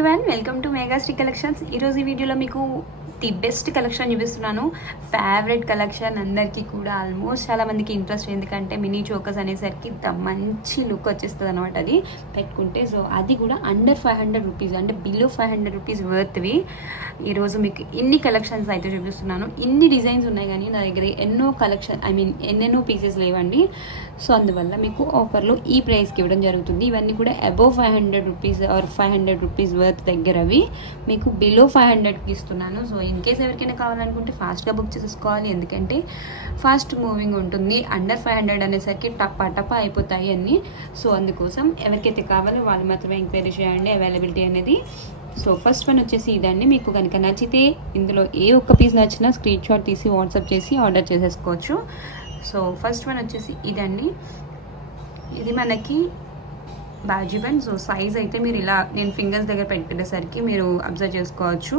Everyone, welcome to Megasri collections. ఈరోజు ఈ వీడియోలో మీకు ది బెస్ట్ కలెక్షన్ చూపిస్తున్నాను. ఫేవరెట్ కలెక్షన్ అందరికీ కూడా ఆల్మోస్ట్ చాలా మందికి ఇంట్రెస్ట్, ఎందుకంటే మినీ చోకర్స్ అనేసరికి మంచి లుక్ వచ్చేస్తుంది అనమాట అది పెట్టుకుంటే. సో అది కూడా అండర్ 500 రూపీస్, అంటే బిలో 500 రూపీస్ వర్త్వి. ఈరోజు మీకు ఇన్ని కలెక్షన్స్ అయితే చూపిస్తున్నాను. ఇన్ని డిజైన్స్ ఉన్నాయి కానీ నా దగ్గర ఎన్నో కలెక్షన్ ఎన్నెన్నో పీసెస్ లేవండి. సో అందువల్ల మీకు ఆఫర్లో ఈ ప్రైస్కి ఇవ్వడం జరుగుతుంది. ఇవన్నీ కూడా above 500 rupees or 500 rupees worth దగ్గరవి మీకు బిలో 500కి ఇస్తున్నాను. సో ఇన్ కేస్ ఎవరికైనా కావాలనుకుంటే ఫాస్ట్గా బుక్ చేసేసుకోవాలి, ఎందుకంటే ఫాస్ట్ మూవింగ్ ఉంటుంది. అండర్ 500 అనేసరికి టప్పా అయిపోతాయి అన్నీ. సో అందుకోసం ఎవరికైతే కావాలో వాళ్ళు మాత్రమే ఎంక్వైరీ చేయండి అవైలబిలిటీ అనేది. సో ఫస్ట్ వన్ వచ్చేసి ఇదండి. మీకు కనుక నచ్చితే ఇందులో ఏ ఒక్క పీస్ నచ్చినా స్క్రీన్ షాట్ తీసి వాట్సాప్ చేసి ఆర్డర్ చేసేసుకోవచ్చు. సో ఫస్ట్ వన్ వచ్చేసి ఇదండి. ఇది మనకి బాజీబన్. సో సైజ్ అయితే మీరు ఇలా నేను ఫింగర్స్ దగ్గర పెట్టేసరికి మీరు అబ్జర్వ్ చేసుకోవచ్చు.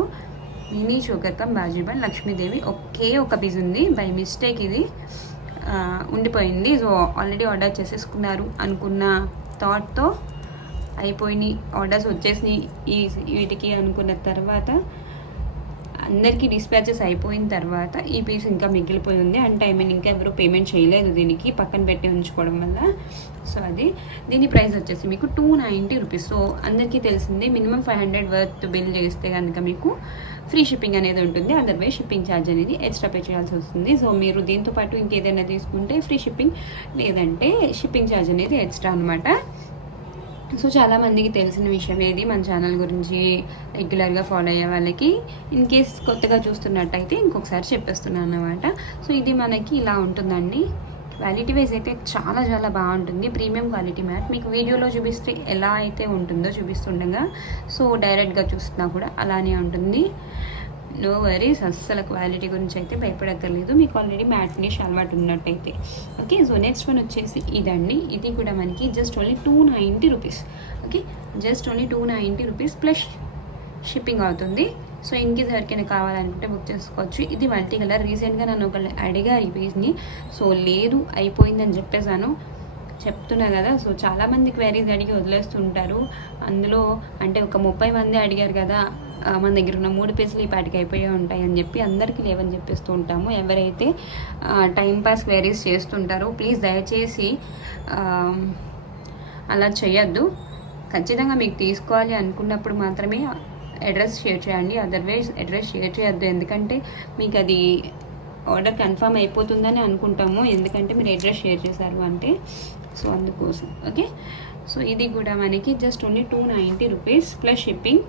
మినీ చోకర్ కమ్ బాజీబన్ లక్ష్మీదేవి ఒకే ఒక పీస్ ఉంది. బై మిస్టేక్ ఇది ఉండిపోయింది. సో ఆల్రెడీ ఆర్డర్ చేసేసుకున్నారు అనుకున్న థాట్తో అయిపోయినాయి, ఆర్డర్స్ వచ్చేసినాయి వీటికి అనుకున్న తర్వాత అందరికీ డిస్పాచెస్ అయిపోయిన తర్వాత ఈ పీస్ ఇంకా మిగిలిపోయి ఉంది. అంటే ఇంకా ఎవరు పేమెంట్ చేయలేదు దీనికి, పక్కన పెట్టి ఉంచుకోవడం వల్ల. సో అది దీని ప్రైస్ వచ్చేసి మీకు 290 రూపీస్. సో అందరికీ తెలిసిందే, మినిమం 500 వర్త్ బిల్ చేస్తే కనుక మీకు ఫ్రీ షిప్పింగ్ అనేది ఉంటుంది. అదర్వైజ్ షిప్పింగ్ ఛార్జ్ అనేది ఎక్స్ట్రా పే చేయాల్సి వస్తుంది. సో మీరు దీంతో పాటు ఇంకేదైనా తీసుకుంటే ఫ్రీ షిప్పింగ్, లేదంటే షిప్పింగ్ ఛార్జ్ అనేది ఎక్స్ట్రా అనమాట. సో చాలామందికి తెలిసిన విషయం ఏది, మన ఛానల్ గురించి రెగ్యులర్గా ఫాలో అయ్యే వాళ్ళకి. ఇన్ కేస్ కొత్తగా చూస్తున్నట్టయితే ఇంకొకసారి చెప్పేస్తున్నాను అన్నమాట. సో ఇది మనకి ఇలా ఉంటుందండి. క్వాలిటీ వైజ్ అయితే చాలా చాలా బాగుంటుంది. Premium quality matte. మీకు వీడియోలో చూపిస్తే ఎలా అయితే ఉంటుందో చూపిస్తుండగా, సో డైరెక్ట్గా చూస్తున్నా కూడా అలానే ఉంటుంది. నో వరీస్, అస్సలు క్వాలిటీ గురించి అయితే భయపడక్కర్లేదు మీకు ఆల్రెడీ మ్యాట్ ఫినిష్ అలవాటు ఉన్నట్టయితే. ఓకే, సో నెక్స్ట్ వన్ వచ్చేసి ఇదండి. ఇది కూడా మనకి just only 290 rupees. Okay, just only 290 rupees plus shipping అవుతుంది. సో ఇన్ కేస్ ఎవరికైనా కావాలనుకుంటే బుక్ చేసుకోవచ్చు. ఇది మల్టీ కలర్. రీసెంట్గా నన్ను ఒకళ్ళు అడిగారు ఈ పీస్ని. సో లేదు, అయిపోయిందని చెప్పేసాను. చెప్తున్నా కదా, సో చాలామంది క్వైరీస్ అడిగి వదిలేస్తుంటారు. అందులో అంటే ఒక 30 మంది అడిగారు కదా, మన దగ్గర ఉన్న 3 పీసులు ఈ పాటికి అయిపోయే ఉంటాయి అని చెప్పి అందరికీ లేవని చెప్పేస్తూ ఉంటాము. ఎవరైతే టైంపాస్ క్వైరీస్ చేస్తుంటారో ప్లీజ్ దయచేసి అలా చేయొద్దు. ఖచ్చితంగా మీకు తీసుకోవాలి అనుకున్నప్పుడు మాత్రమే అడ్రస్ షేర్ చేయండి, అదర్వైజ్ అడ్రస్ షేర్ చేయొద్దు. ఎందుకంటే మీకు అది ఆర్డర్ కన్ఫర్మ్ అయిపోతుందని అనుకుంటాము, ఎందుకంటే మీరు అడ్రస్ షేర్ చేశారు అంటే. సో అందుకోసం. ఓకే, సో ఇది కూడా మనకి just only 290 rupees plus shipping.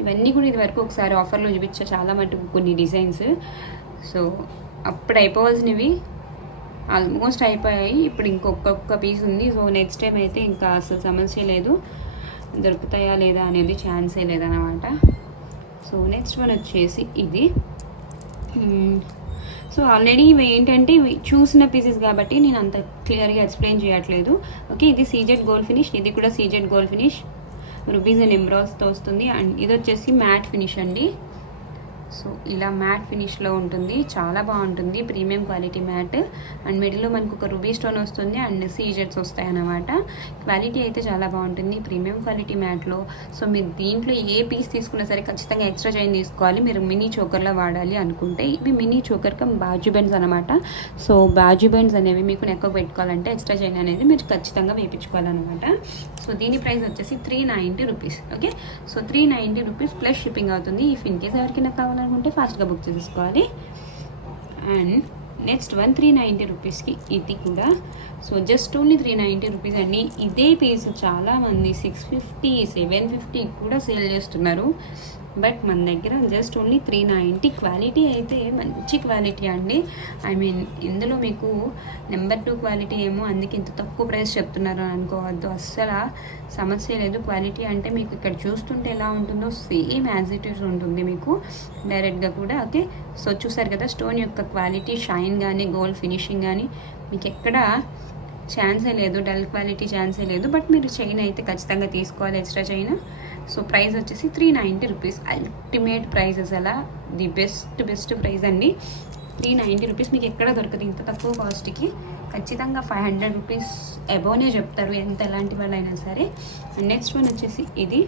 ఇవన్నీ కూడా ఇది వరకు ఒకసారి ఆఫర్లో చూపించా చాలా మటుకు కొన్ని డిజైన్స్. సో అప్పుడు అయిపోవాల్సినవి ఆల్మోస్ట్ అయిపోయాయి. ఇప్పుడు ఇంకొక పీస్ ఉంది. సో నెక్స్ట్ టైం అయితే ఇంకా అసలు సమస్య లేదు, దొరుకుతాయా లేదా అనేది ఛాన్సే లేదన్నమాట. సో నెక్స్ట్ వన్ వచ్చేసి ఇది. సో ఆల్రెడీ ఇవి ఏంటంటే ఇవి చూసిన పీసెస్ కాబట్టి నేను అంత క్లియర్గా ఎక్స్ప్లెయిన్ చేయట్లేదు. ఓకే, ఇది సీజెడ్ గోల్డ్ ఫినిష్. ఇది కూడా CZ gold finish rubies and ఎమ్రాల్స్తో వస్తుంది. అండ్ ఇది వచ్చేసి మ్యాట్ ఫినిష్ అండి. సో ఇలా మ్యాట్ ఫినిష్లో ఉంటుంది, చాలా బాగుంటుంది. Premium quality matte. అండ్ మిడిల్లో మనకు ఒక రూబీ స్టోన్ వస్తుంది అండ్ సీజెడ్స్ వస్తాయి అన్నమాట. క్వాలిటీ అయితే చాలా బాగుంటుంది ప్రీమియం క్వాలిటీ మ్యాట్లో. సో మీరు దీంట్లో ఏ పీస్ తీసుకున్నా సరే ఖచ్చితంగా ఎక్స్ట్రా చైన్ తీసుకోవాలి మీరు మినీ చోకర్లో వాడాలి అనుకుంటే. ఇవి మినీ చోకర్ కమ్ బాజీ బెండ్స్ అనమాట. సో బాజీ బెండ్స్ అనేవి మీకు నెక్కకు పెట్టుకోవాలంటే ఎక్స్ట్రా చైన్ అనేది మీరు ఖచ్చితంగా వేయించుకోవాలన్నమాట. సో దీని ప్రైస్ వచ్చేసి 390 rupees. Okay, so 390 rupees plus shipping అవుతుంది. ఇఫ్ ఇన్ కేస్ ఎవరికైనా కావాలనుకుంటే ఫాస్ట్గా బుక్ చేసుకోవాలి. అండ్ నెక్స్ట్ 390 రూపీస్కి ఇది కూడా. సో జస్ట్ ఓన్లీ 390 రూపీస్ అండి. ఇదే పీస్ చాలామంది 650, 750 కూడా సేల్ చేస్తున్నారు. బట్ మన దగ్గర జస్ట్ ఓన్లీ 390. క్వాలిటీ అయితే మంచి క్వాలిటీ అండి. ఇందులో మీకు నెంబర్ 2 క్వాలిటీ ఏమో, అందుకే ఇంత తక్కువ ప్రైస్ చెప్తున్నారు అని అనుకోవద్దు. అస్సలు సమస్య లేదు. క్వాలిటీ అంటే మీకు ఇక్కడ చూస్తుంటే ఎలా ఉంటుందో సేమ్ యాజ్ ఇట్ ఈస్ ఉంటుంది మీకు డైరెక్ట్గా కూడా. ఓకే, సో చూసారు కదా స్టోన్ యొక్క క్వాలిటీ, షైన్ కానీ గోల్డ్ ఫినిషింగ్ కానీ మీకు ఎక్కడ ఛాన్సే లేదు, డల్ క్వాలిటీ ఛాన్సే లేదు. బట్ మీరు చైన్ అయితే ఖచ్చితంగా తీసుకోవాలి, ఎక్స్ట్రా చైన్. సో ప్రైస్ వచ్చేసి 390 రూపీస్. అల్టిమేట్ ప్రైస్, అసలు ది బెస్ట్ ప్రైస్ అండి. 390 రూపీస్ మీకు ఎక్కడ దొరకదు ఇంత తక్కువ కాస్ట్కి. ఖచ్చితంగా 500 రూపీస్ అబోనే చెప్తారు ఎంత ఎలాంటి వాళ్ళైనా సరే. అండ్ నెక్స్ట్ వన్ వచ్చేసి ఇది.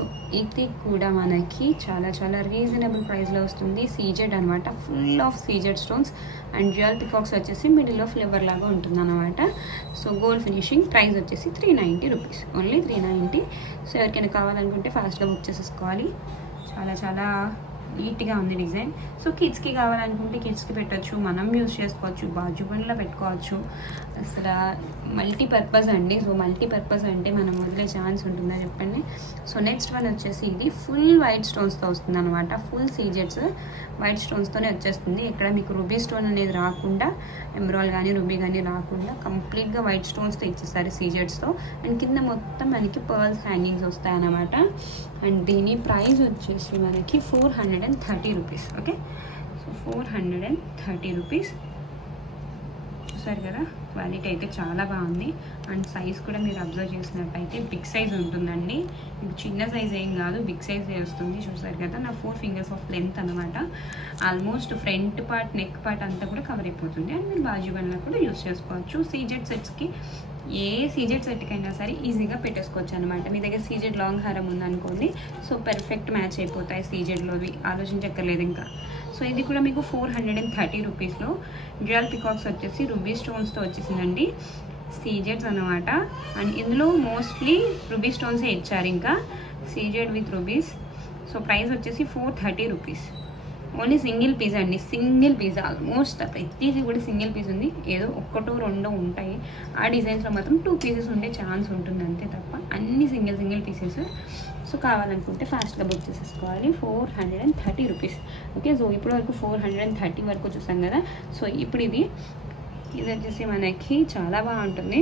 సో ఇది కూడా మనకి చాలా చాలా రీజనబుల్ ప్రైస్లో వస్తుంది. సీజెడ్ అనమాట, full of CZ stones and dual peacocks వచ్చేసి మిడిల్లో ఫ్లేవర్ లాగా ఉంటుంది అనమాట. So gold finishing. ప్రైస్ వచ్చేసి 390 రూపీస్, ఓన్లీ 390. సో ఎవరికైనా కావాలనుకుంటే ఫాస్ట్గా బుక్ చేసేసుకోవాలి. చాలా చాలా నీట్గా ఉంది డిజైన్. సో కిడ్స్కి కావాలనుకుంటే కిడ్స్కి పెట్టచ్చు, మనం యూజ్ చేసుకోవచ్చు, బాజు బండ్లో పెట్టుకోవచ్చు. అసలు మల్టీపర్పస్ అండి. సో మల్టీపర్పస్ అంటే మనం వదిలే ఛాన్స్ ఉంటుందా చెప్పండి. సో నెక్స్ట్ వన్ వచ్చేసి ఇది ఫుల్ వైట్ స్టోన్స్తో వస్తుంది అనమాట. ఫుల్ సీజెట్స్ వైట్ స్టోన్స్తోనే వచ్చేస్తుంది. ఇక్కడ మీకు రూబీ స్టోన్ అనేది రాకుండా, ఎమరాల్ కానీ రూబీ కానీ రాకుండా కంప్లీట్గా వైట్ స్టోన్స్తో ఇచ్చేస్తారు సీజెట్స్తో. అండ్ కింద మొత్తం మనకి పర్ల్స్ హ్యాంగింగ్స్ వస్తాయన్నమాట. అండ్ దీని ప్రైస్ వచ్చేసి మనకి 430 రూపీస్. Okay, so 430 rupees. చూసారు కదా, క్వాలిటీ అయితే చాలా బాగుంది. అండ్ సైజ్ కూడా మీరు అబ్జర్వ్ చేసినట్టయితే బిగ్ సైజ్ ఉంటుందండి. మీకు చిన్న సైజ్ ఏం కాదు, బిగ్ సైజ్ వస్తుంది. చూసారు కదా, నా 4 ఫింగర్స్ ఆఫ్ లెంత్ అనమాట. Almost front part, neck part అంతా కూడా కవర్ అయిపోతుంది. అండ్ మీరు బాజు బండ్లో కూడా యూస్ చేసుకోవచ్చు. సీజెడ్ సెట్స్కి, ఏ సీజెడ్ సెట్కైనా సరే ఈజీగా పెట్టేసుకోవచ్చు అనమాట. మీ దగ్గర సీజెడ్ లాంగ్ హారం ఉందనుకోండి, సో పర్ఫెక్ట్ మ్యాచ్ అయిపోతాయి సీజెడ్లోవి, ఆలోచించక్కర్లేదు ఇంకా. సో ఇది కూడా మీకు 430 రూపీస్లో. డ్యూయల్ పికాక్స్ వచ్చేసి రూబీ స్టోన్స్తో వచ్చేసిందండి, సీజెడ్స్ అనమాట. అండ్ ఇందులో మోస్ట్లీ రూబీ స్టోన్సే ఇచ్చారు, ఇంకా CZ with rubies. So price వచ్చేసి 430 రూపీస్. ఓన్లీ సింగిల్ పీస్ అండి, సింగిల్ పీస్. ఆల్మోస్ట్ ప్రతిదీ కూడా సింగిల్ పీస్ ఉంది. ఏదో ఒక్కటో రెండో ఉంటాయి, ఆ డిజైన్స్లో మాత్రం 2 పీసెస్ ఉండే ఛాన్స్ ఉంటుంది అంతే తప్ప అన్ని సింగిల్ పీసెస్. సో కావాలనుకుంటే ఫాస్ట్గా బుక్ చేసేసుకోవాలి. 430 రూపీస్. ఓకే, సో ఇప్పటి వరకు 430 వరకు చూసాం కదా. సో ఇప్పుడు ఇది వచ్చేసి మనకి చాలా బాగుంటుంది.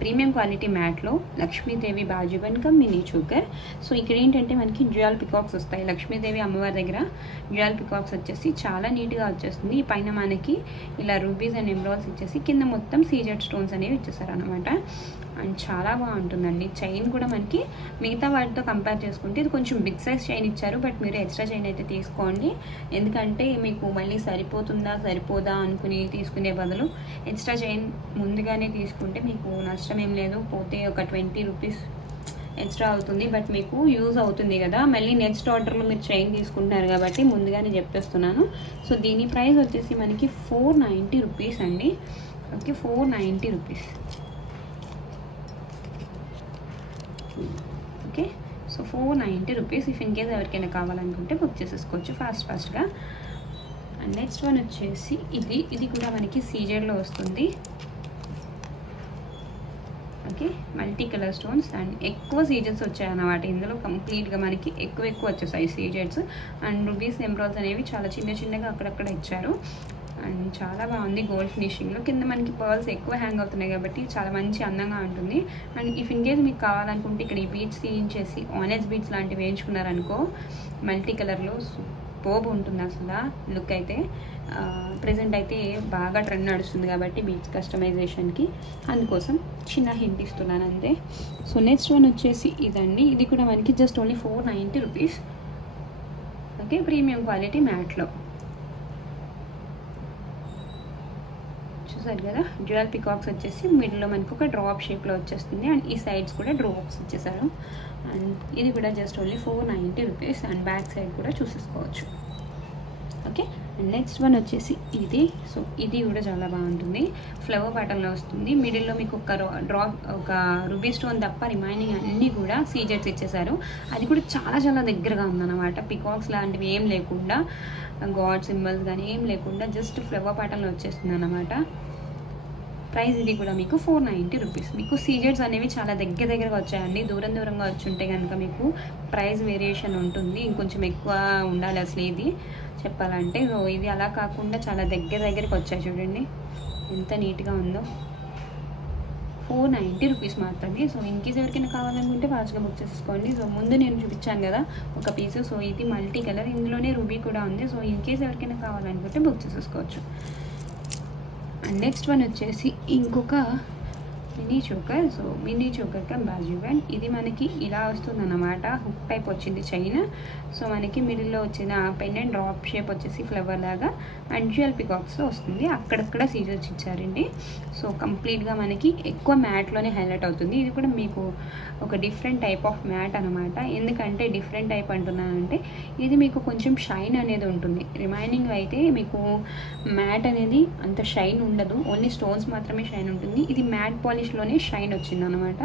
ప్రీమియం క్వాలిటీ మ్యాట్లో లక్ష్మీదేవి బాజుబన్ కమ్ మినీ చోకర్. సో ఇక్కడ ఏంటంటే మనకి డ్యూయల్ పికాక్స్ వస్తాయి. లక్ష్మీదేవి అమ్మవారి దగ్గర డ్యూయల్ పికాక్స్ వచ్చేసి చాలా నీట్గా వచ్చేస్తుంది. ఈ పైన మనకి ఇలా రూబీస్ అండ్ ఎమరాల్డ్స్ ఇచ్చేసి కింద మొత్తం సీజెడ్ స్టోన్స్ అనేవి ఇచ్చేస్తారు అనమాట. అండ్ చాలా బాగుంటుందండి. చైన్ కూడా మనకి మిగతా వాటితో కంపేర్ చేసుకుంటే ఇది కొంచెం బిగ్ సైజ్ చైన్ ఇచ్చారు, బట్ మీరు ఎక్స్ట్రా చైన్ అయితే తీసుకోండి. ఎందుకంటే మీకు మళ్ళీ సరిపోతుందా సరిపోదా అనుకుని తీసుకునే బదులు ఎక్స్ట్రా చైన్ ముందుగానే తీసుకుంటే మీకు నష్టం ఏం లేదు. పోతే ఒక 20 రూపీస్ ఎక్స్ట్రా అవుతుంది, బట్ మీకు యూజ్ అవుతుంది కదా. మళ్ళీ నెక్స్ట్ ఆర్డర్లో మీరు చైన్ తీసుకుంటున్నారు కాబట్టి ముందుగానే చెప్పేస్తున్నాను. సో దీని ప్రైస్ వచ్చేసి మనకి 490 రూపీస్ అండి. Okay, 490 rupees. Okay, so 490 rupees. If in case ఎవరికైనా కావాలనుకుంటే బుక్ చేసేసుకోవచ్చు ఫాస్ట్గా. అండ్ నెక్స్ట్ వన్ వచ్చేసి ఇది కూడా మనకి సీజెడ్లో వస్తుంది. Okay, multi colour stones and ఎక్కువ సీజెడ్స్ వచ్చాయన్నమాట. ఇందులో కంప్లీట్గా మనకి ఎక్కువ వచ్చేసాయి సీజెడ్స్. అండ్ రూబీస్ ఎమరాల్డ్స్ అనేవి చాలా చిన్నగా అక్కడక్కడ ఇచ్చారు. అండ్ చాలా బాగుంది గోల్డ్ ఫినిషింగ్లో. కింద మనకి పర్ల్స్ ఎక్కువ హ్యాంగ్ అవుతున్నాయి కాబట్టి చాలా మంచి అందంగా ఉంటుంది. అండ్ ఇఫ్ ఇన్ కేస్ మీకు కావాలనుకుంటే ఇక్కడ ఈ బీడ్స్ తీయించేసి ఆనెస్ బీడ్స్ లాంటివి వేయించుకున్నారనుకో, మల్టీ కలర్లో సూపర్బ్ ఉంటుంది అసలు లుక్ అయితే. ప్రజెంట్ అయితే బాగా ట్రెండ్ నడుస్తుంది కాబట్టి బీడ్స్ కస్టమైజేషన్కి, అందుకోసం చిన్న హింట్ ఇస్తున్నాను అంతే. సో నెక్స్ట్ వన్ వచ్చేసి ఇదండి. ఇది కూడా మనకి just only 490 rupees. Okay, premium quality మ్యాట్లో. చూసారు కదా, డ్యూయల్ పికాక్స్ వచ్చేసి మిడిల్లో మనకు ఒక డ్రాప్ షేప్లో వచ్చేస్తుంది. అండ్ ఈ సైడ్స్ కూడా డ్రాప్స్ ఇచ్చేసారు. అండ్ ఇది కూడా just only 490 rupees. And back side కూడా చూసేసుకోవచ్చు. ఓకే, అండ్ నెక్స్ట్ వన్ వచ్చేసి ఇది. సో ఇది కూడా చాలా బాగుంటుంది. ఫ్లవర్ ప్యాటర్న్లో వస్తుంది. మిడిల్లో మీకు ఒక రూబీ స్టోన్ తప్ప రిమైనింగ్ అన్నీ కూడా సీజెట్స్ ఇచ్చేసారు. అది కూడా చాలా దగ్గరగా ఉందన్నమాట. పికాక్స్ లాంటివి ఏం లేకుండా, గాడ్ సింబల్స్ కానీ ఏం లేకుండా జస్ట్ ఫ్లవర్ ప్యాటర్న్లో వచ్చేస్తుంది అన్నమాట. ప్రైస్ ఇది కూడా మీకు 490 రూపీస్. మీకు సీజెడ్స్ అనేవి చాలా దగ్గరగా వచ్చాయండి. దూరంగా వచ్చి ఉంటే కనుక మీకు ప్రైస్ వేరియేషన్ ఉంటుంది, ఇంకొంచెం ఎక్కువ ఉండాలి అసలు ఇది చెప్పాలంటే. సో ఇది అలా కాకుండా చాలా దగ్గరికి వచ్చాయి. చూడండి ఎంత నీట్గా ఉందో. 490 రూపీస్ మాత్రమే. సో ఇన్ కేస్ ఎవరికైనా కావాలనుకుంటే ఫాస్ట్గా బుక్ చేసుకోండి. సో ముందు నేను చూపించాను కదా ఒక పీసు. సో ఇది మల్టీ కలర్, ఇందులోనే రూబీ కూడా ఉంది. సో ఇన్ కేస్ ఎవరికైనా కావాలనుకుంటే బుక్ చేసేసుకోవచ్చు. అండ్ నెక్స్ట్ వన్ వచ్చేసి ఇంకొక mini choker. So mini choker cum బాజు బ్యాండ్. ఇది మనకి ఇలా వస్తుందన్నమాట, హుక్ టైప్ వచ్చింది చైన్. సో మనకి మిడిల్లో వచ్చిన పెండెంట్ డ్రాప్ షేప్ వచ్చేసి ఫ్లవర్ లాగా అండ్ డ్యూయల్ పికాక్స్లో వస్తుంది. అక్కడక్కడ సీజర్స్ ఇచ్చారండి. సో కంప్లీట్గా మనకి ఎక్కువ మ్యాట్లోనే హైలైట్ అవుతుంది. ఇది కూడా మీకు ఒక డిఫరెంట్ టైప్ ఆఫ్ మ్యాట్ అనమాట. ఎందుకంటే డిఫరెంట్ టైప్ అంటున్నానంటే ఇది మీకు కొంచెం షైన్ అనేది ఉంటుంది. రిమైనింగ్ అయితే మీకు మ్యాట్ అనేది అంత షైన్ ఉండదు, ఓన్లీ స్టోన్స్ మాత్రమే షైన్ ఉంటుంది. ఇది మ్యాట్ పాలిష్లోనే షైన్ వచ్చింది అనమాట.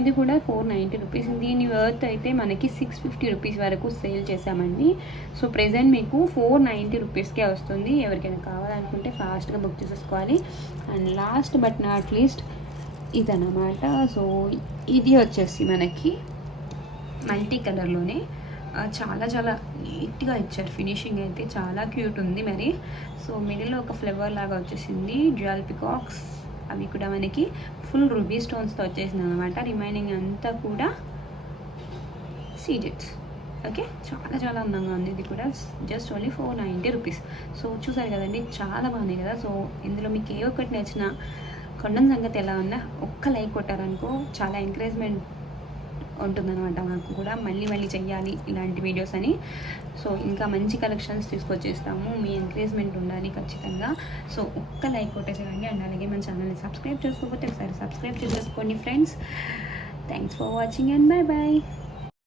ఇది కూడా 490 రూపీస్. దీని వర్త్ అయితే మనకి 650 రూపీస్ వరకు సేల్ చేసామండి. సో ప్రెజెంట్ మీకు 490 రూపీస్కే వస్తుంది. ఎవరికైనా కావాలనుకుంటే ఫాస్ట్గా బుక్ చేసేసుకోవాలి. And last but not least ఇదన్నమాట. సో ఇది వచ్చేసి మనకి మల్టీ కలర్లోనే చాలా చాలా నీట్గా ఇచ్చారు. ఫినిషింగ్ అయితే చాలా క్యూట్ ఉంది మరి. సో మిడిల్లో ఒక ఫ్లేవర్ లాగా వచ్చేసింది. డ్యూయల్ పికాక్స్ అవి కూడా మనకి ఫుల్ రూబీ స్టోన్స్తో వచ్చేసింది అనమాట. రిమైనింగ్ అంతా కూడా సీజెట్స్. ఓకే, చాలా చాలా అందంగా ఉంది. ఇది కూడా జస్ట్ ఓన్లీ 490 రూపీస్. సో చూసారు కదండి, చాలా బాగున్నాయి కదా. సో ఇందులో మీకు ఏ ఒక్కటి నచ్చిన కొండం సంగతి ఎలా ఉన్నా ఒక్క లైక్ కొట్టారనుకో చాలా ఎంకరేజ్మెంట్ ఉంటుందన్నమాట మాకు కూడా, మళ్ళీ మళ్ళీ చెయ్యాలి ఇలాంటి వీడియోస్ అని. సో ఇంకా మంచి కలెక్షన్స్ తీసుకొచ్చేస్తాము, మీ ఎంకరేజ్మెంట్ ఉండాలి ఖచ్చితంగా. సో ఒక్క లైక్ కొట్టేసేయండి. అండ్ అలాగే మన ఛానల్ని సబ్స్క్రైబ్ చేసుకోకపోతే ఒకసారి సబ్స్క్రైబ్ చేసేసుకోండి friends. Thanks for watching and bye bye.